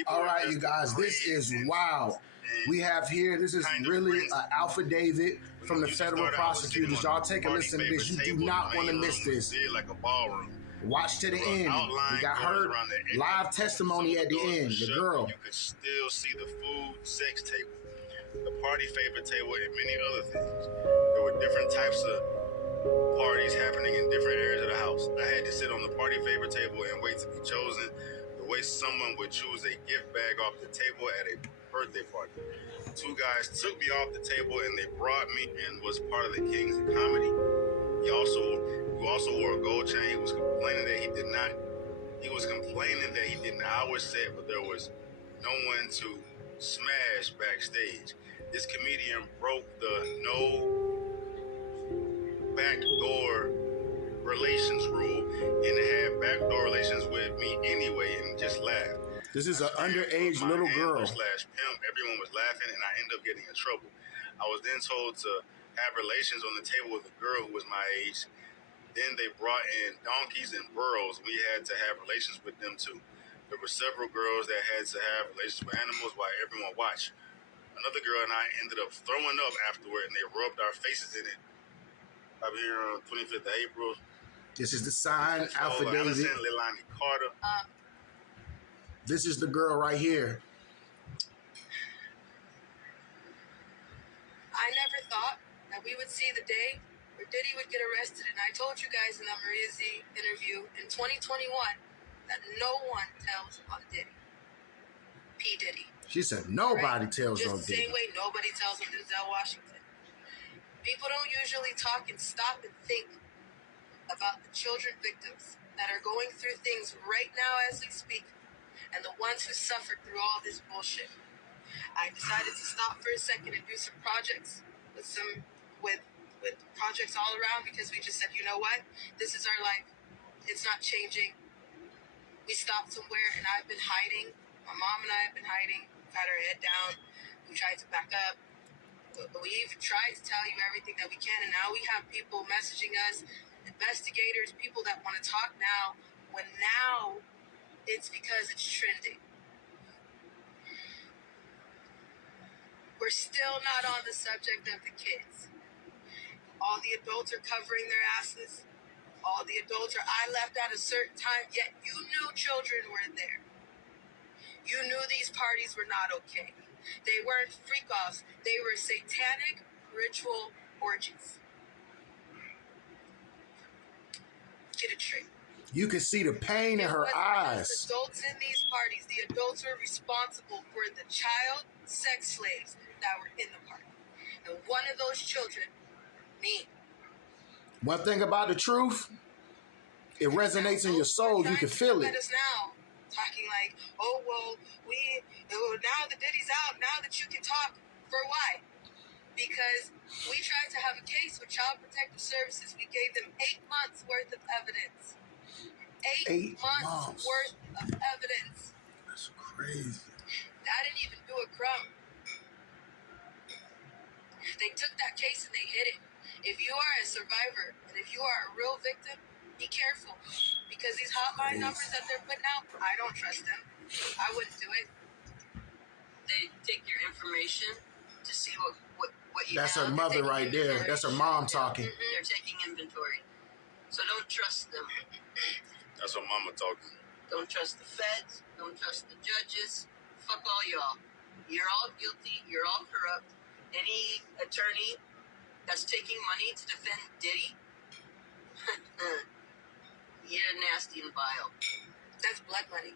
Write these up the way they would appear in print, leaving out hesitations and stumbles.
people. All right, you guys, this is wild. We have here, this is really an affidavit from the federal prosecutors. Y'all take a listen to this. You do not want to miss this. Like a ballroom. Watch to the end. We got her live testimony at the end. The girl. You could still see the food, sex table, the party favor table, and many other things. There were different types of parties happening in different areas of the house. I had to sit on the party favor table and wait to be chosen, the way someone would choose a gift bag off the table at a birthday party. Two guys took me off the table and they brought me and was part of the Kings of Comedy. He also wore a gold chain. He was complaining that he did not. Hours set, but there was no one to smash backstage. This comedian broke the no backdoor relations rule and had backdoor relations with me anyway and just laughed. This is an underage little girl. Slash pimp. Everyone was laughing and I ended up getting in trouble. I was then told to have relations on the table with a girl who was my age. Then they brought in donkeys and burros. We had to have relations with them too. There were several girls that had to have relations with animals while everyone watched. Another girl and I ended up throwing up afterward, and they rubbed our faces in it. I'll be here on 25th of April. This is the signed affidavit. Leilani Carter. This is the girl right here. I never thought that we would see the day where Diddy would get arrested, and I told you guys in that Maria Z interview in 2021 that no one tells on Diddy. P. Diddy. She said nobody tells Just on the Diddy. same way nobody tells on Denzel Washington. People don't usually talk and stop and think about the children victims that are going through things right now as we speak, and the ones who suffered through all this bullshit. I decided to stop for a second and do some projects with projects all around, because we just said, you know what? This is our life. It's not changing. We stopped somewhere and I've been hiding. My mom and I have been hiding. We've had our head down. We tried to back up. But we even tried to tell you everything that we can, and now we have people messaging us, investigators, people that want to talk now, when now it's because it's trending. We're still not on the subject of the kids. All the adults are covering their asses. All the adults are, I left at a certain time, yet you knew children were there. You knew these parties were not okay. They weren't freak-offs. They were satanic ritual orgies. Get it straight. You can see the pain in her eyes. The adults in these parties, the adults were responsible for the child sex slaves that were in the party. And one of those children, me. One thing about the truth, it resonates in your soul. You can feel it. Us now, talking like, oh, well, now the Diddy's out, now that you can talk. For why? Because we tried to have a case with Child Protective Services. We gave them 8 months worth of evidence. 8 months worth of evidence. That's crazy. I didn't even do a crumb. They took that case and they hid it. If you are a survivor and if you are a real victim, be careful. Because these hotline numbers that they're putting out, I don't trust them. I wouldn't do it. They take your information to see what you That's have. her mother right there. That's her mom talking. They're taking inventory. So don't trust them. That's her mama talking. Don't trust the feds. Don't trust the judges. Fuck all y'all. You're all guilty. You're all corrupt. Any attorney that's taking money to defend Diddy, you're nasty and vile. That's blood money.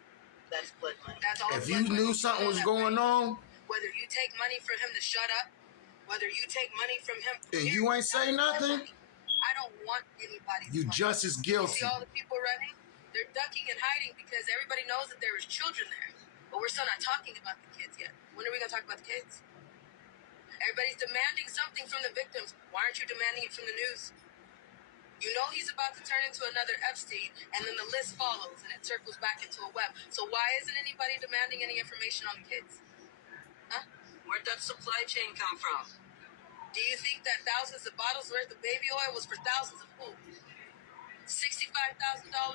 That's blood money. That's all. If you knew something was going on, whether you take money from him to shut up, whether you take money from him, and you ain't say nothing, I don't want anybody. You just as guilty. You see all the people running? They're ducking and hiding because everybody knows that there is children there. But we're still not talking about the kids yet. When are we going to talk about the kids? Everybody's demanding something from the victims. Why aren't you demanding it from the news? You know he's about to turn into another Epstein, and then the list follows, and it circles back into a web. So why isn't anybody demanding any information on the kids? Huh? Where'd that supply chain come from? Do you think that thousands of bottles worth of baby oil was for thousands of who? $65,000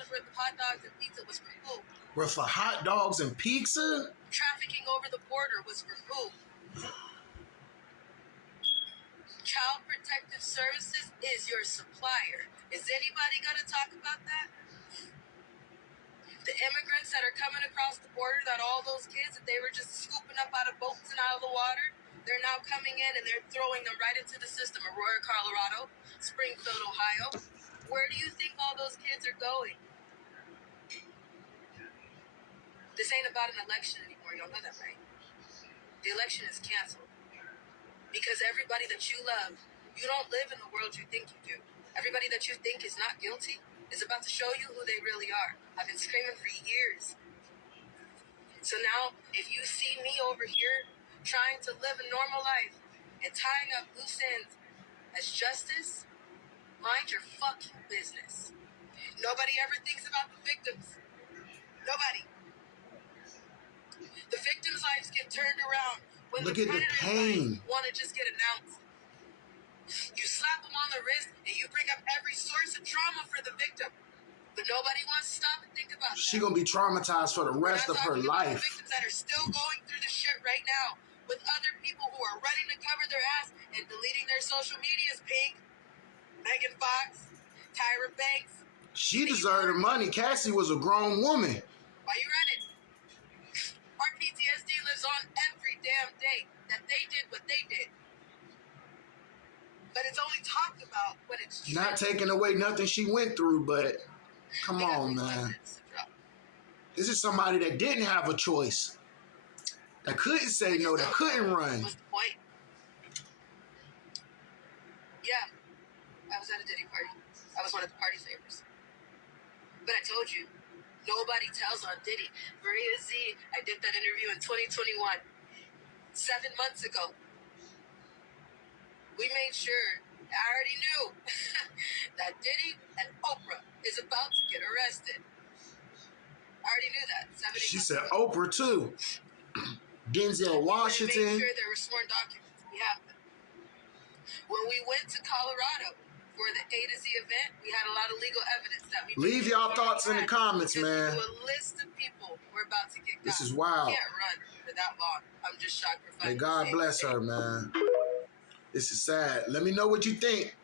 worth of hot dogs and pizza was for who? Well, for hot dogs and pizza? Trafficking over the border was for who? Child Protective Services is your supplier. Is anybody going to talk about that? The immigrants that are coming across the border, that all those kids that they were just scooping up out of boats and out of the water, they're now coming in and they're throwing them right into the system. Aurora, Colorado, Springfield, Ohio. Where do you think all those kids are going? This ain't about an election anymore. Y'all know that, right? The election is canceled. Because everybody that you love, you don't live in the world you think you do. Everybody that you think is not guilty is about to show you who they really are. I've been screaming for years. So now, if you see me over here trying to live a normal life and tying up loose ends as justice, mind your fucking business. Nobody ever thinks about the victims. Nobody. The victims' lives get turned around when Look the at the predator's pain. life want to just get announced. You slap them on the wrist and you bring up every source of trauma for the victim. But nobody wants to stop and think about that. She gonna be traumatized for the rest of her life. Victims that are still going through the shit right now with other people who are running to cover their ass and deleting their social medias. Pink, Megan Fox, Tyra Banks. She deserved her money. Cassie was a grown woman. Why you running? Our PTSD lives on every damn day that they did what they did. But it's only talked about when it's true. Not taking away nothing she went through, but come on, man. This is somebody that didn't have a choice. That couldn't say no, that couldn't run. What's the point? Yeah, I was at a Diddy party. I was one of the party favors. But I told you, nobody tells on Diddy. Maria Z, I did that interview in 2021. 7 months ago. We made sure, I already knew, that Diddy and Oprah is about to get arrested. I already knew that. She said Oprah too. Denzel Washington. We made sure there were sworn documents. We have them. When we went to Colorado for the A to Z event, we had a lot of legal evidence that we leave y'all thoughts in the comments, man. A list of people we're about to get. This is wild. I can't run for that long. I'm just shocked for May God bless her, man. This is sad. Let me know what you think.